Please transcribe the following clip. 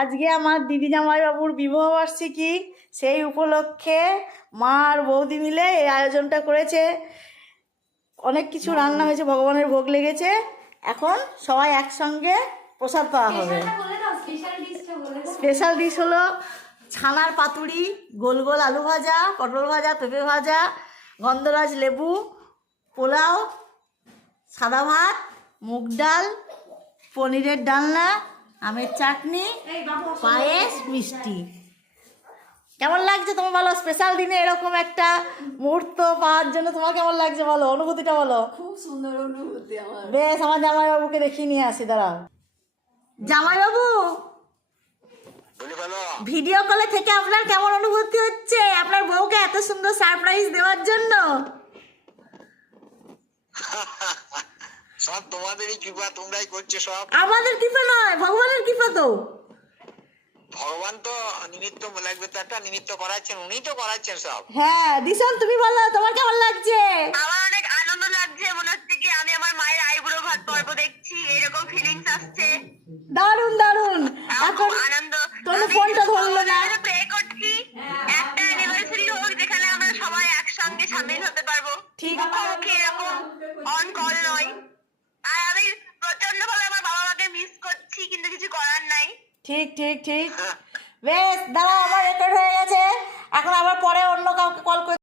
আজকে আমার দিদি জামাইবাবুর বিবাহ বার্ষিকী, সেই উপলক্ষে মা আর বৌদি মিলে এই আয়োজনটা করেছে। অনেক কিছু রান্না হয়েছে, ভগবানের ভোগ লেগেছে। এখন সবাই একসঙ্গে প্রসাদ পাওয়া হবে। স্পেশাল ডিশ হলো ছানার পাতুরি, গোল গোল আলু ভাজা, পটল ভাজা, পেঁপে ভাজা, গন্ধরাজ লেবু, পোলাও, সাদা ভাত, মুগ ডাল, পনিরের ডালনা, আমের চাটনি, পায়েস, মিষ্টি। কেমন লাগছে তোমার বলো? স্পেশাল দিনে এরকম একটা মুহূর্ত পাওয়ার জন্য তোমার কেমন লাগছে বলো, অনুভূতিটা বলো। খুব সুন্দর অনুভূতি আমার। বেশ, আমার জামাইবাবুকে দেখিয়ে নিয়ে আসি, দাঁড়াও। জামাইবাবু, ভিডিও কলে থেকে আপনার কেমন অনুভূতি হচ্ছে আপনার বউকে এত সুন্দর সারপ্রাইজ দেওয়ার জন্য? সব তোমাদেরই কৃপা, তোমরাই করছো সব। আমাদের কৃপা নয়, ভগবানের কৃপা। তো ভগবান তো নিমিত্ত লাগবে, তো একটা নিমিত্ত করাচ্ছেন, উনি তো করাচ্ছেন সব। হ্যাঁ দিশন, তুমি বলো তোমার কেমন লাগছে? আমার অনেক আনন্দ লাগছে, মনে হচ্ছে কি আমি আমার মায়ের আইবুড়ো ভাত পর্ব দেখছি, এরকম ফিলিংস আসছে। দারুণ দারুণ। এখন আনন্দ। তোমার ফোনটা ধরলো না। প্রে করছি একটা অ্যানিভার্সারি হোক যেখানে আমরা সবাই একসঙ্গে সামিল হতে পারবো। ঠিক। মুখোমুখি এরকম অন কল নয়। আর আমি প্রচন্ড ভাবে আমার বাবা মাকে মিস করছি, কিন্তু কিছু করার নাই। ঠিক ঠিক ঠিক। বেশ, দাঁড়াও, আমার রেকর্ড হয়ে গেছে। এখন আবার পরে অন্য কাউকে কল করে